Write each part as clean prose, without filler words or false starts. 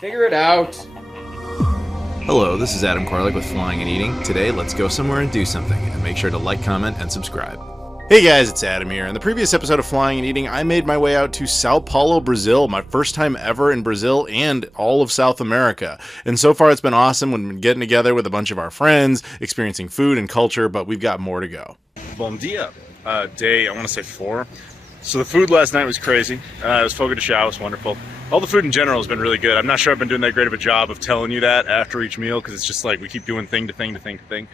Figure it out. Hello, this is Adam Koralik with Flying and Eating. Today, let's go somewhere and do something, and make sure to like, comment, and subscribe. Hey guys, it's Adam here. In the previous episode of Flying and Eating, I made my way out to Sao Paulo, Brazil, my first time ever in Brazil and all of South America. And so far it's been awesome. We've been getting together with a bunch of our friends, experiencing food and culture, but we've got more to go. Bom dia. Day, I want to say 4. So the food last night was crazy. It was fogo de chão, it was wonderful. All the food in general has been really good. I'm not sure I've been doing that great of a job of telling you that after each meal, because it's just like we keep doing thing to thing to thing to thing.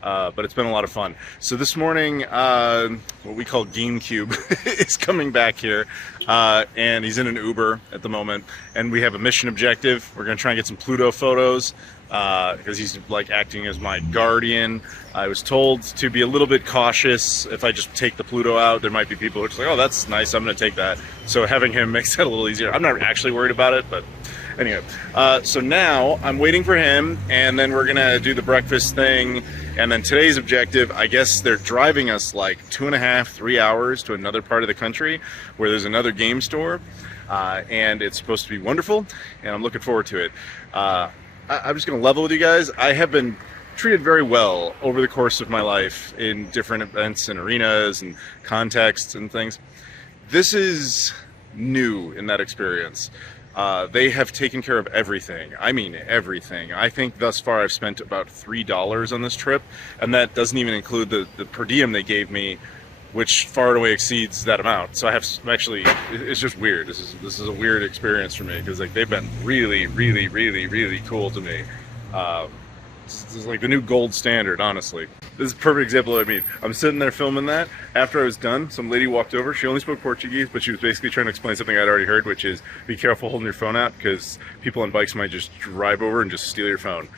But it's been a lot of fun. So this morning, what we call GameCube is coming back here, and he's in an Uber at the moment, and we have a mission objective. We're going to try and get some Pluto photos, because he's like acting as my guardian. I was told to be a little bit cautious. If I just take the Pluto out, there might be people who are just like, oh, that's nice, I'm going to take that. So having him makes that a little easier. I'm not actually worried about it, but anyway. So now I'm waiting for him, and then we're going to do the breakfast thing. And then today's objective, I guess they're driving us like 2.5, 3 hours to another part of the country where there's another game store. And it's supposed to be wonderful, and I'm looking forward to it. I'm just going to level with you guys. I have been treated very well over the course of my life in different events and arenas and contexts and things. This is new in that experience. They have taken care of everything. I mean everything. I think thus far I've spent about $3 on this trip, and that doesn't even include the per diem they gave me, which far and away exceeds that amount. So I have actually, it's just weird. This is a weird experience for me, because like they've been really, really, really, really cool to me. This is like the new gold standard, honestly. This is a perfect example of what I mean. I'm sitting there filming that. After I was done, some lady walked over. She only spoke Portuguese, but she was basically trying to explain something I'd already heard, which is be careful holding your phone out, because people on bikes might just drive over and just steal your phone.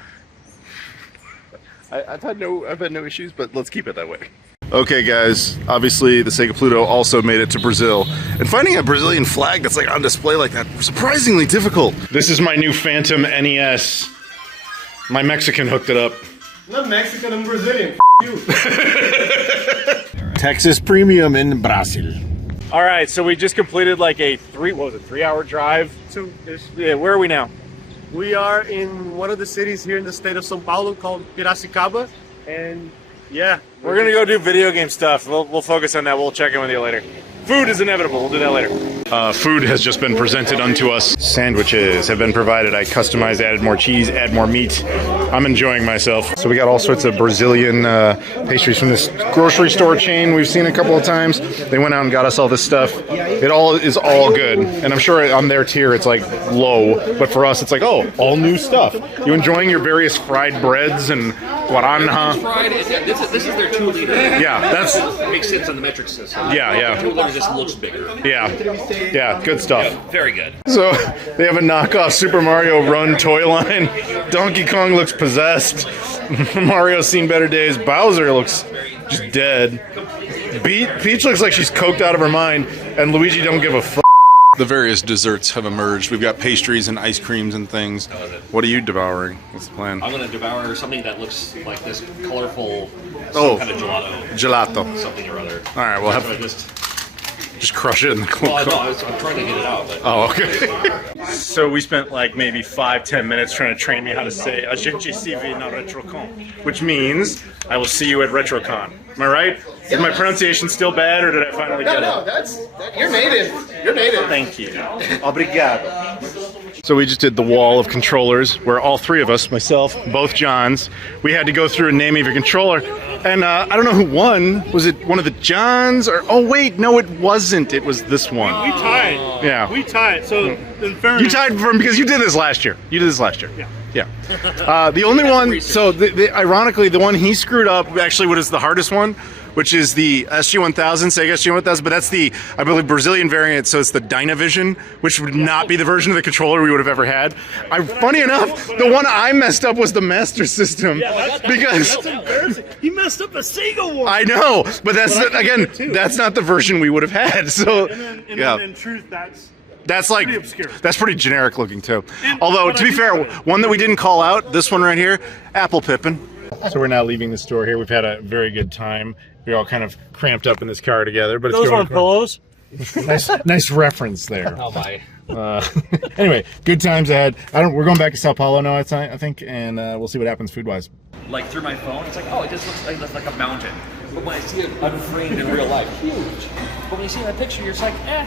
I've had no issues, but let's keep it that way. Okay guys, obviously the Sega Pluto also made it to Brazil, and finding a Brazilian flag that's like on display like that was surprisingly difficult. This is my new Phantom NES. My Mexican hooked it up. I'm not Mexican, I'm Brazilian. You. Texas Premium in Brazil. All right, so we just completed like a 3-hour drive. Yeah, where are we now? We are in one of the cities here in the state of Sao Paulo called Piracicaba, and yeah, We're gonna go do video game stuff. We'll focus on that. We'll check in with you later. Food is inevitable. We'll do that later. Food has just been presented unto us. Sandwiches have been provided. I customized, added more cheese, add more meat. I'm enjoying myself. So we got all sorts of Brazilian pastries from this grocery store chain we've seen a couple of times. They went out and got us all this stuff. It all is all good. And I'm sure on their tier it's like low, but for us it's like, oh, all new stuff. You enjoying your various fried breads and guarana? Fried, this is their 2 liter. Yeah, that makes sense on the metric system. Yeah. 2 liter just looks bigger. Yeah, good stuff. Yeah, very good. So they have a knockoff Super Mario Run toy line. Donkey Kong looks possessed. Mario's seen better days. Bowser looks just dead. Peach looks like she's coked out of her mind, and Luigi don't give a fuck. The various desserts have emerged. We've got pastries and ice creams and things. What are you devouring? What's the plan? I'm going to devour something that looks like this colorful, some kind of gelato. Gelato. Something or other. All right, we'll just crush it in the cold. Well, no, I'm trying to get it out. But. Oh, okay. So we spent like maybe 5-10 minutes trying to train me how to say "A gente se vê na RetroCon," which means I will see you at RetroCon. Am I right? Is my pronunciation still bad, or did I finally get it? No, you're native. You're native. Thank you. Obrigado. So we just did the wall of controllers, where all 3 of us, myself, both Johns, we had to go through and name your controller. And I don't know who won. Was it one of the Johns? Or oh wait, no, it wasn't. It was this one. we tied. Yeah. We tied. So in fairness, You tied for him because you did this last year. Yeah. The only one. So ironically, the one he screwed up actually what is the hardest one, which is the SG-1000, Sega SG-1000, but that's the, I believe, Brazilian variant, so it's the Dynavision, which would not be the version of the controller we would have ever had. Funny enough, the one I messed up was the Master System, because... That's embarrassing. He messed up a Sega one. I know, but that's not the version we would have had, so... And in truth, That's like, pretty obscure. That's pretty generic looking too. And, although, to be fair, one that we didn't call out, this one right here, Apple Pippin. So we're now leaving the store here. We've had a very good time. We're all kind of cramped up in this car together, but those aren't pillows. Nice reference there. Oh my. Anyway, good times ahead. We're going back to Sao Paulo now, I think, and we'll see what happens food-wise. Like through my phone, it's like, oh, it just looks like a mountain. But when I see it unframed in real life, huge. But when you see that picture, you're just like, eh.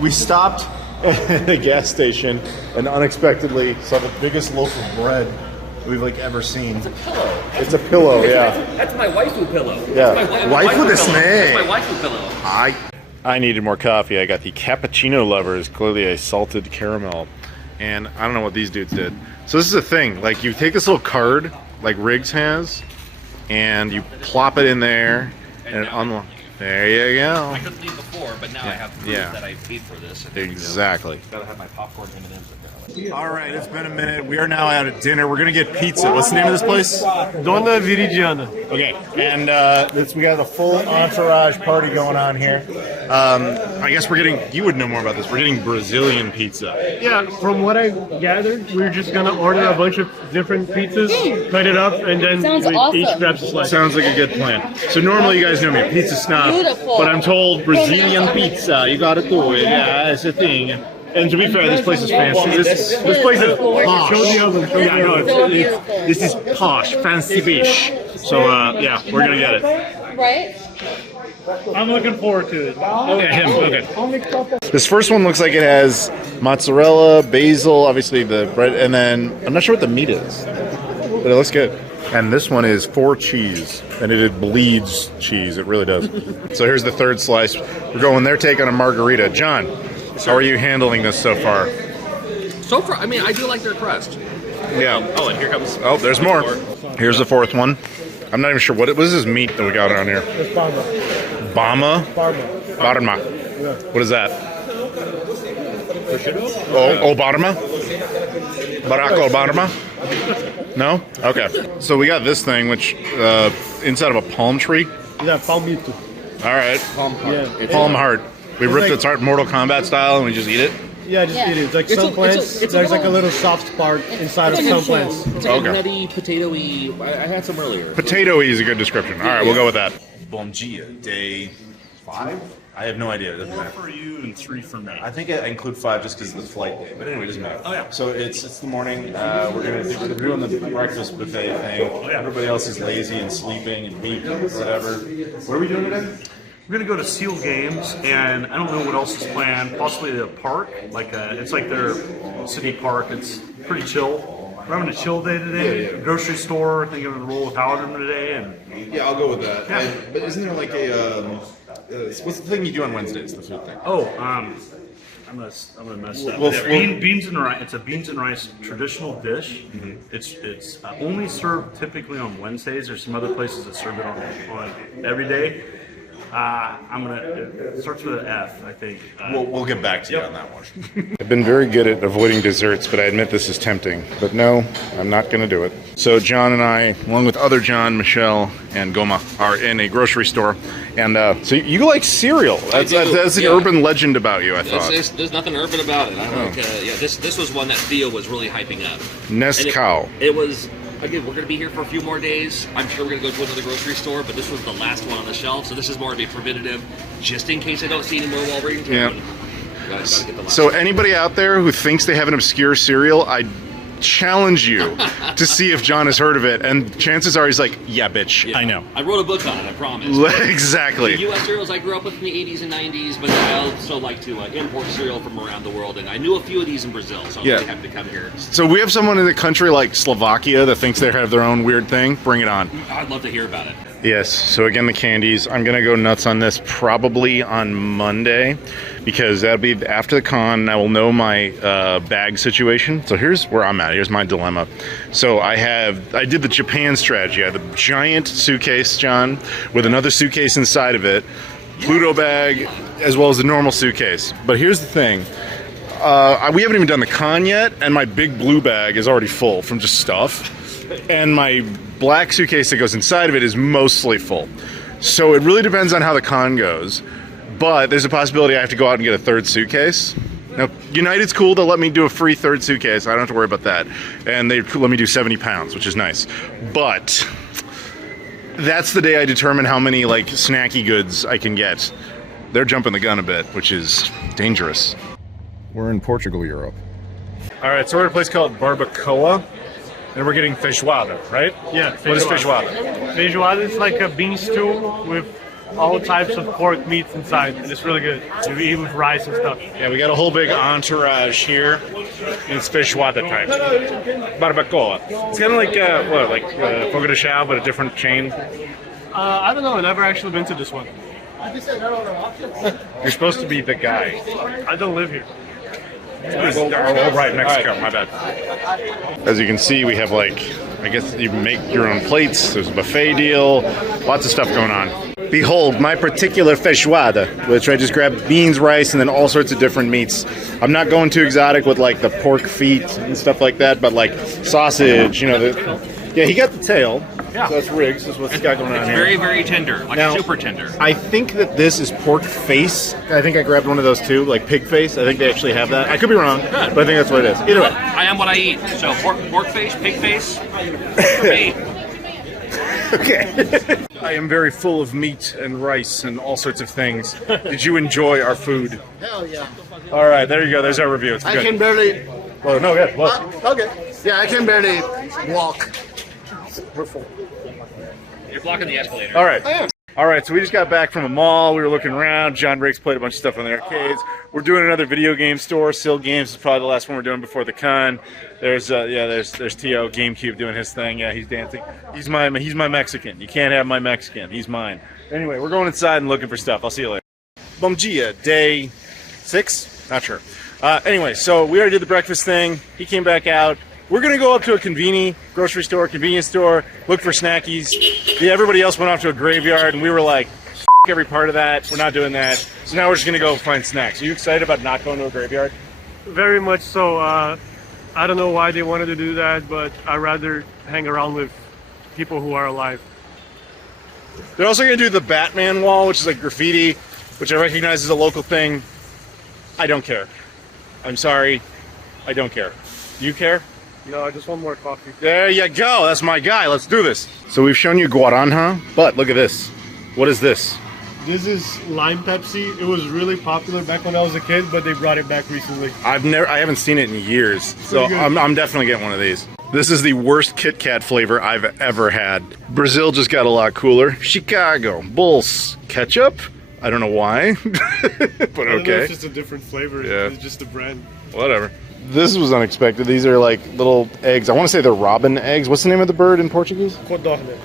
We stopped at a gas station and unexpectedly saw the biggest loaf of bread we've like ever seen. It's a pillow. It's a pillow, yeah. That's my waifu pillow. Yeah. That's my Waifu desu ne. That's my waifu pillow. I needed more coffee. I got the cappuccino lovers, clearly a salted caramel. And I don't know what these dudes did. So this is a thing. Like you take this little card, like Riggs has, and you plop it in there, and it unlocks. There you go. I couldn't leave before, but now I have proof that I paid for this. Exactly. Gotta have my popcorn M&Ms apparently. All right, it's been a minute. We are now out at dinner. We're gonna get pizza. What's the name of this place? Donna Viridiana. Okay, and we got a full entourage party going on here. I guess we're getting. You would know more about this. We're getting Brazilian pizza. Yeah, from what I gathered, we're just gonna order a bunch of different pizzas, cut it up, and then each grabs a slice. Sounds like a good plan. So normally you guys know me, a pizza snob, but I'm told Brazilian pizza. You gotta do it. Yeah, that's the thing. And to be fair, this place is fancy. This place is posh. Yeah, no, this is posh, fancy beach. So yeah, we're gonna get it. Right? I'm looking forward to it. Okay. This first one looks like it has mozzarella, basil, obviously the bread, and then I'm not sure what the meat is, but it looks good. And this one is 4 cheese, and it bleeds cheese. It really does. So here's the third slice. We're going their take on a margarita. John, how are you handling this so far? So far, I mean, I do like their crust. Yeah. Oh, and here comes. Oh, there's more. Here's the fourth one. I'm not even sure what is this meat that we got on here. It's Parma. Bama? Parma. What is that? Oh, Obama? Barack Obama? No? Okay. So we got this thing, which inside of a palm tree. Yeah, palmito. All right. Palm heart. Yeah. Palm heart. We ripped its heart Mortal Kombat style and we just eat it? Yeah, just eat it. It's like some plants. There's like a little soft part inside of some plants. It's like a nutty, potatoey. I had some earlier. Potatoey is a good description. All right, we'll go with that. Bom dia, day 5? I have no idea. It doesn't matter. 4 for you and 3 for me. I think I include 5 just because of the flight day. But anyway, it doesn't matter. Oh yeah. So it's the morning. We're doing the breakfast buffet thing. Oh, yeah. Everybody else is lazy and sleeping and weak or whatever. What are we doing today? We're gonna go to Seal Games, and I don't know what else is planned. Possibly a park, it's like their city park. It's pretty chill. We're having a chill day today. Yeah. Grocery store. I think I'm gonna roll with Paladin today, and yeah, I'll go with that. Yeah. But isn't there like a what's the thing you do on Wednesdays? The food thing. oh, I'm gonna mess up. Beans and rice. It's a beans and rice traditional dish. Mm-hmm. It's only served typically on Wednesdays. There's some other places that serve it on every day. It starts with an F, I think. We'll get back to you on that one. I've been very good at avoiding desserts, but I admit this is tempting. But no, I'm not going to do it. So John and I, along with other John, Michelle, and Goma, are in a grocery store. And so you like cereal. That's an urban legend about you, I thought. There's nothing urban about it. I like, this was one that Theo was really hyping up. Nescau. It was... Again, we're going to be here for a few more days. I'm sure we're going to go to another grocery store, but this was the last one on the shelf, so this is more of a preventative, just in case I don't see any more while we're in town. Yeah. Gotta get the last so one. Anybody out there who thinks they have an obscure cereal, I challenge you to see if John has heard of it, and chances are he's like, yeah, bitch, Yeah. I know. I wrote a book on it, I promise. Exactly. The U.S. cereals I grew up with in the 80s and 90s, but I also like to import cereal from around the world, and I knew a few of these in Brazil, so I'm really happy to come here. So we have someone in the country like Slovakia that thinks they have their own weird thing. Bring it on. I'd love to hear about it. Yes, so again, the candies. I'm going to go nuts on this probably on Monday because that'll be after the con and I will know my bag situation. So here's where I'm at. Here's my dilemma. So I did the Japan strategy. I had the giant suitcase, John, with another suitcase inside of it, Pluto bag, as well as the normal suitcase. But here's the thing. We haven't even done the con yet, and my big blue bag is already full from just stuff. And my black suitcase that goes inside of it is mostly full. So it really depends on how the con goes. But there's a possibility I have to go out and get a third suitcase. Now, United's cool. They'll let me do a free third suitcase. I don't have to worry about that. And they let me do 70 pounds, which is nice. But that's the day I determine how many, like, snacky goods I can get. they're jumping the gun a bit, which is dangerous. We're in Portugal, Europe. All right, so we're at a place called Barbacoa, and we're getting feijoada, right? Yeah. What is feijoada? Feijoada is like a bean stew with all types of pork meats inside, and it's really good. You eat with rice and stuff. Yeah, we got a whole big entourage here, and it's feijoada time. Barbacoa. It's kind of like, Fogo de Chão, but a different chain. I don't know. I've never actually been to this one. You're supposed to be the guy. I don't live here. Right, Mexico, my bad. As you can see, we have like, I guess you make your own plates. There's a buffet deal, lots of stuff going on. Behold, my particular feijoada, which I just grabbed beans, rice, and then all sorts of different meats. I'm not going too exotic with like the pork feet and stuff like that, but like sausage, you know. Yeah, he got the tail. Yeah. So that's Riggs. That's what's got going on here. Very, very tender, like Now, super tender. I think that this is pork face. I think I grabbed one of those too, like pig face. I think they actually have that. I could be wrong, but I think that's what it is. Either way. I am what I eat. So pork face, pig face, for me. Okay. I am very full of meat and rice and all sorts of things. Did you enjoy our food? Hell yeah. All right, there you go. There's our review. It's I good. can barely. Oh, no, good. Okay. Yeah, I can barely walk. We're full. You're blocking the escalator. All right. All right, so we just got back from a mall. We were looking around. John Riggs played a bunch of stuff in the arcades. We're doing another video game store. Sill Games is probably the last one we're doing before the con. There's T.O. GameCube doing his thing. Yeah, he's dancing. He's my Mexican. You can't have my Mexican. He's mine. Anyway, we're going inside and looking for stuff. I'll see you later. Bom dia, day 6? Not sure. Anyway, so we already did the breakfast thing. He came back out. We're going to go up to a convenience store, look for snackies. Everybody else went off to a graveyard, and we were like, F every part of that. We're not doing that. So now we're just going to go find snacks. Are you excited about not going to a graveyard? Very much so. I don't know why they wanted to do that, but I'd rather hang around with people who are alive. They're also going to do the Batman wall, which is like graffiti, which I recognize as a local thing. I don't care. I'm sorry. I don't care. You care? No, I just want more coffee. There you go. That's my guy. Let's do this. So we've shown you guaranja, but look at this. What is this? This is lime Pepsi. It was really popular back when I was a kid, but they brought it back recently. I haven't seen it in years, so I'm definitely getting one of these. This is the worst Kit Kat flavor I've ever had. Brazil just got a lot cooler. Chicago, Bulls, ketchup? I don't know why, but okay. It's just a different flavor. Yeah. It's just a brand. Whatever. This was unexpected. These are like little eggs. I want to say they're robin eggs. What's the name of the bird in Portuguese? Codorna.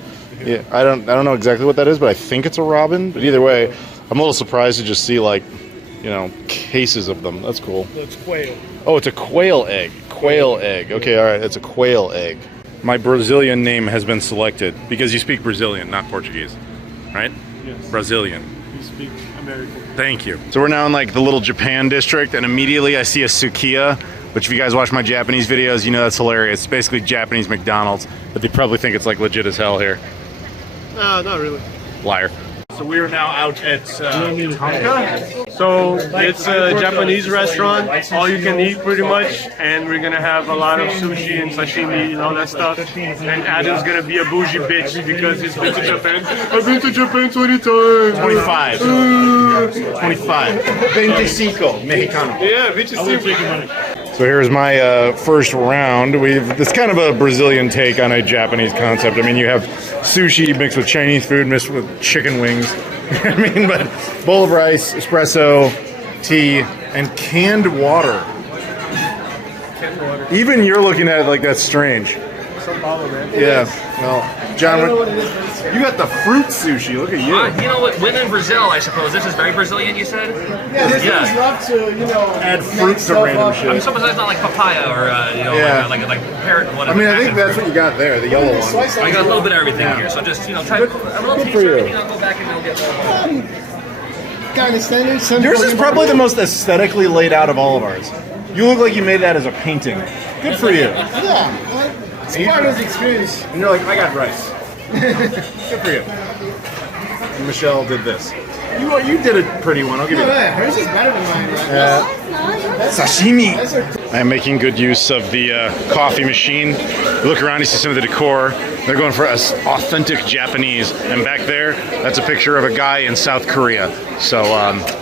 Yeah, I don't know exactly what that is, but I think it's a robin. But either way, I'm a little surprised to just see like, you know, cases of them. That's cool. No, it's quail. Oh, it's a quail egg. Quail egg. Okay, all right, it's a quail egg. My Brazilian name has been selected because you speak Brazilian, not Portuguese, right? Yes. Brazilian. You speak American. Thank you. So we're now in like the little Japan district, and immediately I see a sukiya, which if you guys watch my Japanese videos, you know that's hilarious. It's basically Japanese McDonald's, but they probably think it's like legit as hell here. No, not really. Liar. So we are now out at Tonka. So it's a Japanese restaurant, all you can eat pretty much, and we're gonna have a lot of sushi and sashimi and all that stuff. And Adam's gonna be a bougie bitch because he's been to Japan. I've been to Japan 20 times. 25. 25. 25 Mexicano. Yeah, 25. So here's my first round. It's kind of a Brazilian take on a Japanese concept. I mean, you have sushi mixed with Chinese food, mixed with chicken wings. I mean, but bowl of rice, espresso, tea, and canned water. Even you're looking at it like that's strange. Sao Paulo, man. Yeah. Well, John, you got the fruit sushi. Look at you. You know what? When in Brazil, I suppose this is very Brazilian. You said. Yeah, this is love to, you know, Add fruit to random shit. I suppose that's not like papaya or like carrot. Whatever. I mean, I think that's what you got there, the yellow one. I got a little bit of everything here, so just try a little taste of everything. I'll go back and I'll get more. kind of standard. Yours is probably the most aesthetically laid out of all of ours. You look like you made that as a painting. Good for you. Yeah, it's part of the experience. And you're like, I got rice. Good for you. And Michelle did this. You did a pretty one. I'll give you that. Hers is better than mine. Right? Yeah. Sashimi! I'm making good use of the coffee machine. You look around, you see some of the decor. They're going for us authentic Japanese. And back there, that's a picture of a guy in South Korea. So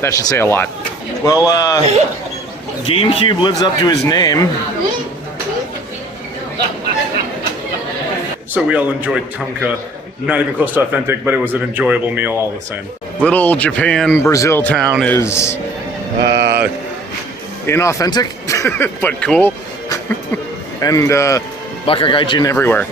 that should say a lot. Well, GameCube lives up to his name. So we all enjoyed Tonka. Not even close to authentic, but it was an enjoyable meal all the same. Little Japan, Brazil town is inauthentic, but cool. And baka gaijin everywhere.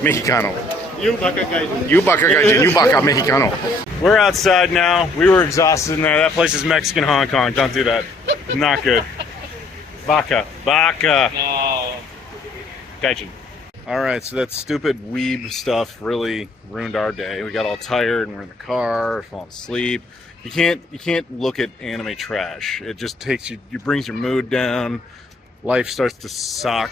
Mexicano. You baka gaijin. You baka gaijin, you baka Mexicano. We're outside now. We were exhausted in there. That place is Mexican Hong Kong. Don't do that. Not good. Baka. Baka. No. Gaijin. All right, so that stupid weeb stuff really ruined our day. We got all tired and we're in the car, falling asleep. You can't look at anime trash. It just takes you, it brings your mood down. Life starts to suck.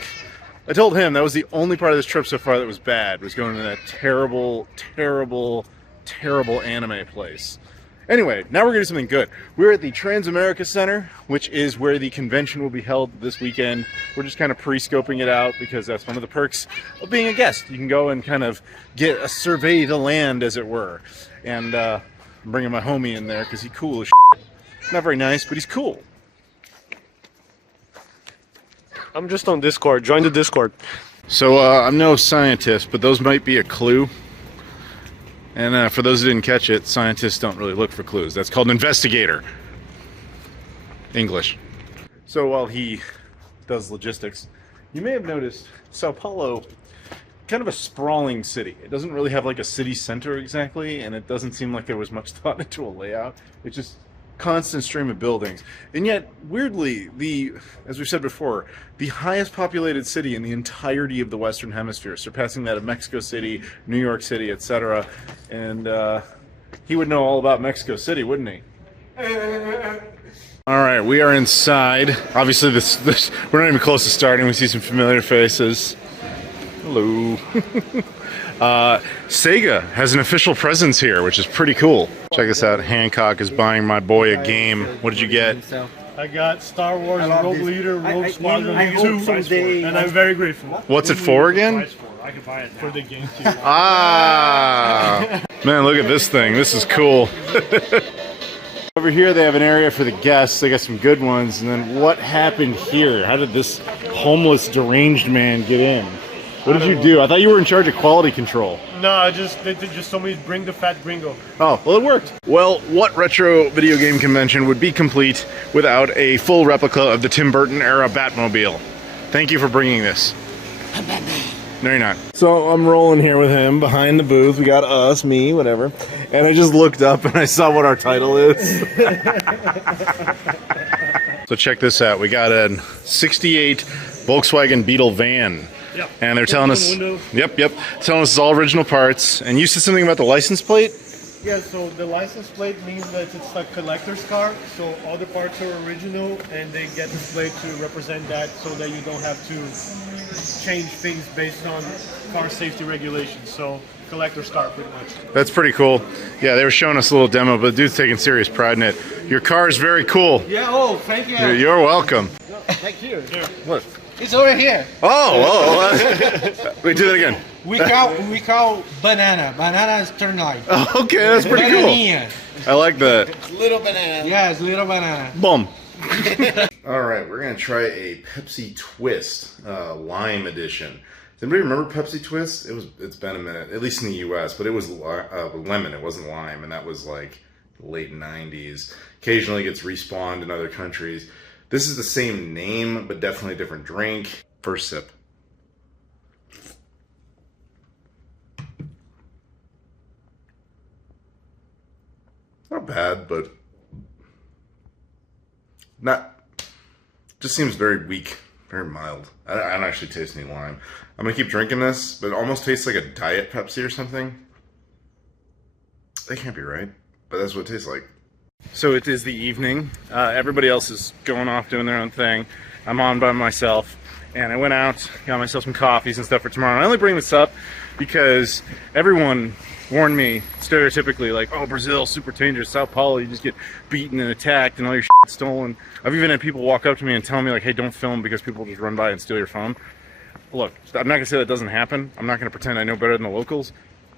I told him that was the only part of this trip so far that was bad, was going to that terrible, terrible, terrible anime place. Anyway, now we're going to do something good. We're at the Transamerica Center, which is where the convention will be held this weekend. We're just kind of pre-scoping it out because that's one of the perks of being a guest. You can go and kind of survey the land, as it were. And I'm bringing my homie in there because he's cool as shit. Not very nice, but he's cool. I'm just on Discord. Join the Discord. So I'm no scientist, but those might be a clue. And for those who didn't catch it, scientists don't really look for clues. That's called investigator. English. So while he does logistics, you may have noticed Sao Paulo, kind of a sprawling city. It doesn't really have like a city center exactly, and it doesn't seem like there was much thought into a layout. It's just constant stream of buildings. And yet, weirdly, as we've said before, the highest populated city in the entirety of the Western Hemisphere, surpassing that of Mexico City, New York City, etc. And he would know all about Mexico City, wouldn't he? All right, we are inside. Obviously, we're not even close to starting. We see some familiar faces. Hello. Sega has an official presence here, which is pretty cool. Check this out. Hancock is buying my boy a game. What did you get? I got Star Wars Rogue Leader, Rogue Squadron 2, and I'm very grateful. What's it for again? I can buy it for the GameCube. Ah! Man, look at this thing. This is cool. Over here they have an area for the guests. They got some good ones. And then what happened here? How did this homeless, deranged man get in? What did you do? I thought you were in charge of quality control. No, they just told me to bring the fat gringo. Oh, well, it worked. Well, what retro video game convention would be complete without a full replica of the Tim Burton era Batmobile? Thank you for bringing this. No, you're not. So I'm rolling here with him behind the booth. We got us, me, whatever. And I just looked up and I saw what our title is. So check this out. We got a 68 Volkswagen Beetle van. Yep. And they're telling us, yep, telling us it's all original parts. And you said something about the license plate? Yeah, so the license plate means that it's a collector's car, so all the parts are original, and they get the plate to represent that so that you don't have to change things based on car safety regulations. So collector's car, pretty much. That's pretty cool. Yeah, they were showing us a little demo, but the dude's taking serious pride in it. Your car is very cool. Yeah, oh, thank you. You're welcome. Thank you. What? It's over here. Oh, wait, do that again. We call banana. Banana is turn light. Oh, okay, that's pretty cool. I like that. It's little banana. Yeah, it's little banana. Boom. All right, we're gonna try a Pepsi Twist lime edition. Does anybody remember Pepsi Twist? It's been a minute, at least in the U.S., but it was lemon. It wasn't lime, and that was like late '90s. Occasionally gets respawned in other countries. This is the same name, but definitely a different drink. First sip. Not bad, but not. Just seems very weak, very mild. I don't actually taste any lime. I'm gonna keep drinking this, but it almost tastes like a Diet Pepsi or something. That can't be right, but that's what it tastes like. So it is the evening. Everybody else is going off doing their own thing. I'm on by myself, and I went out, got myself some coffees and stuff for tomorrow. I only bring this up because everyone warned me stereotypically, like, oh, Brazil, super dangerous, Sao Paulo, you just get beaten and attacked and all your shit. stolen. I've even had people walk up to me and tell me like, hey, don't film because people just run by and steal your phone. Look, I'm not gonna say that doesn't happen. I'm not gonna pretend I know better than the locals,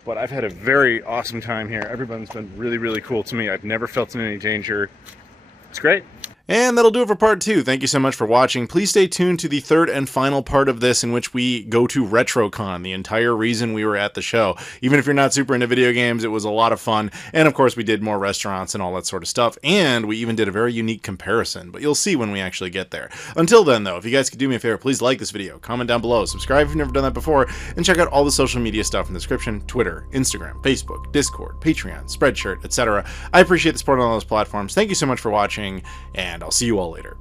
but I've had a very awesome time here. Everyone's been really, really cool to me. I've never felt in any danger. It's great. And that'll do it for part 2. Thank you so much for watching. Please stay tuned to the third and final part of this, in which we go to RetroCon, the entire reason we were at the show. Even if you're not super into video games, it was a lot of fun. And of course, we did more restaurants and all that sort of stuff. And we even did a very unique comparison, but you'll see when we actually get there. Until then, though, if you guys could do me a favor, please like this video, comment down below, subscribe if you've never done that before, and check out all the social media stuff in the description: Twitter, Instagram, Facebook, Discord, Patreon, Spreadshirt, etc. I appreciate the support on all those platforms. Thank you so much for watching, and I'll see you all later.